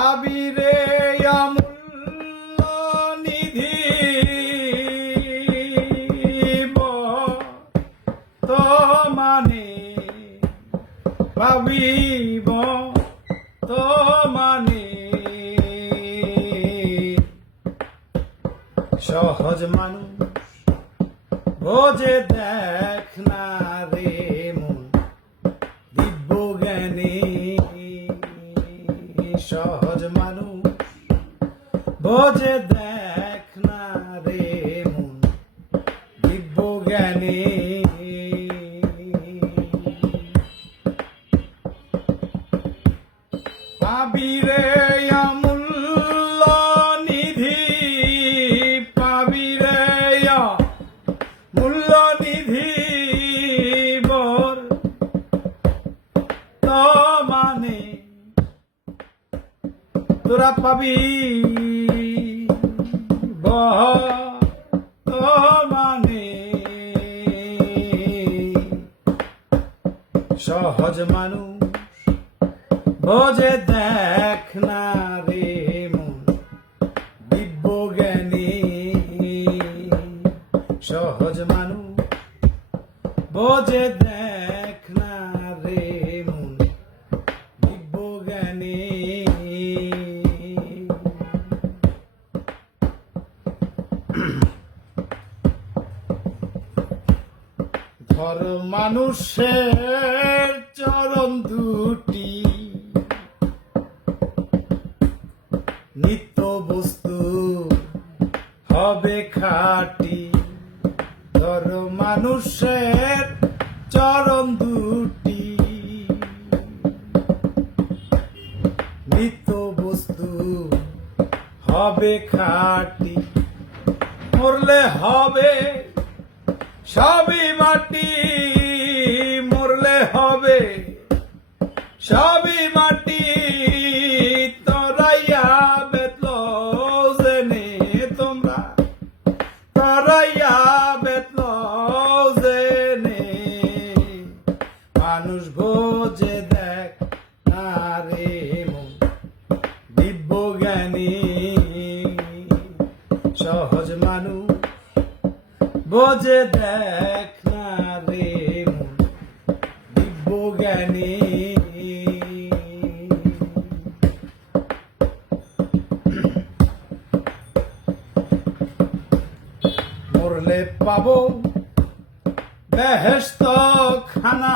আবিরে অমূল্য নিধি তো মানে পাবিব তো মানে সহজ মানুষ বোঝে দেখ না রে মন দিব্য জ্ঞানী সহজ মানুষ বোঝে দেখ না রে মন দিব্য জ্ঞানী পাবিরে অমূল্য নিধি পাবিরে মূল্য নিধি বর তো মানে তোরা পাবি তো মানে সহজ মানুষ বোঝে দেখ না রে মন দিব্য জ্ঞানী সহজ মানুষ বোঝে দেখ না রে মন দিব্য জ্ঞানী ধর মানুষের চরণ দুটি নিত্য বস্তু হবে খাঁটি ধর মানুষের চরণ দুটি নিত্য বস্তু হবে খাঁটি মরলে হবে সবই মাটি মরলে হবে সবই মাটি তরাইয়া বেতলো জেনে তোমরা তরাইয়া বেতলো জেনে মানুষ বোঝে দেখ না রে মন দিব্য জ্ঞানী সহজ মানুষ বোঝে দেখ না রে মন দিব্য জ্ঞানী মরলে পাবো বেহেশত খানা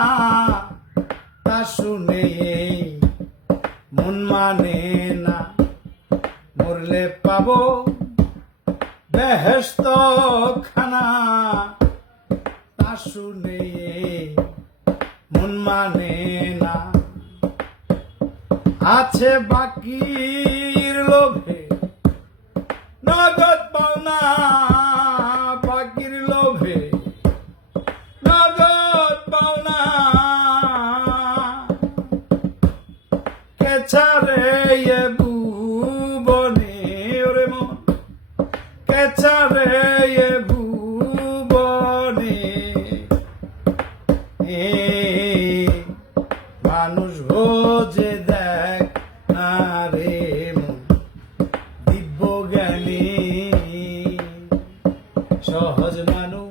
তা শুনে মন মানে না মরলে পাবো বেহেশত খানা তা শুনে মন মানে না আছে বাকির লোভে নগদ পাওনা বাকির লোভে নগদ পাওনা কেছারে ভুবনে ওরে মন কেছারে ভুবনে মানুষ বোঝে দেখ না রে মন দিব্য জ্ঞানী সহজ মানুষ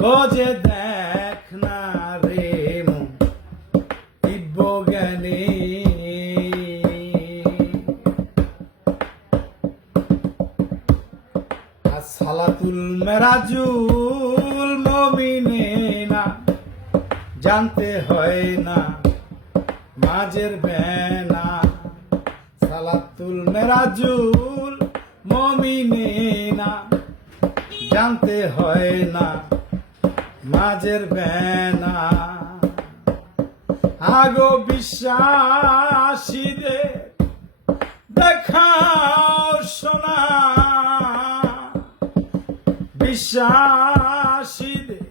বোঝে দেখ না রে মন দিব্য জ্ঞানী সালাতুল মেরাজুল মুমিনিনা জানতে হয় না মাঝের বেনা সালাতুল মেরাজুল মুমিনিনা জানতে হয় না মাঝের বেনা আগো বিশ্বাসীদের দেখাও সোনা বিশ্বাসীদের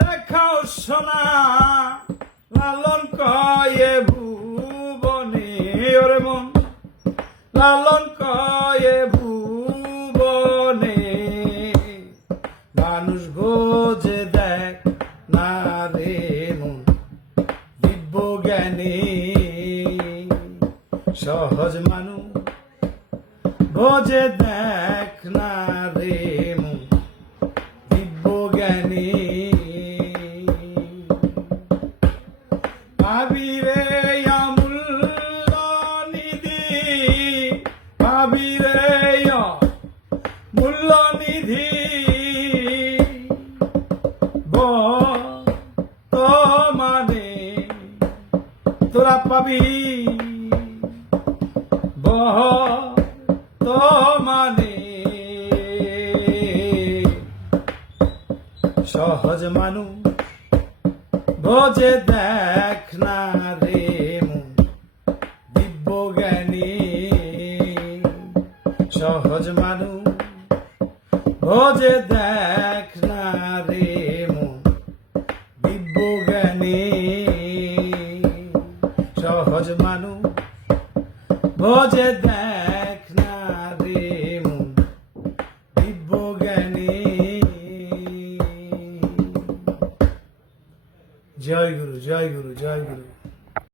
দেখাও সোনা লালন কয়ে ভুবনে ওরে মন লালন কয়ে ভুবনে মানুষ বোঝে দেখ না রে মন দিব্য জ্ঞানী সহজ মানুষ বোঝে দেখ না রে মন দিব্য জ্ঞানী পাবি রে অমূল্য নিধি পাবি রে মূল্য নিধি মানে তোরা পাবি মানে সহজ মানুষ বোঝে দেখ না রে মন দিব্য জ্ঞানী সহজ মানুষ বোঝে দেখ না রে মন দিব্য জ্ঞানী সহজ মানুষ বোঝে দেখ না রে মন দিব্য জ্ঞানী জয় গুরু জয় গুরু জয় গুরু।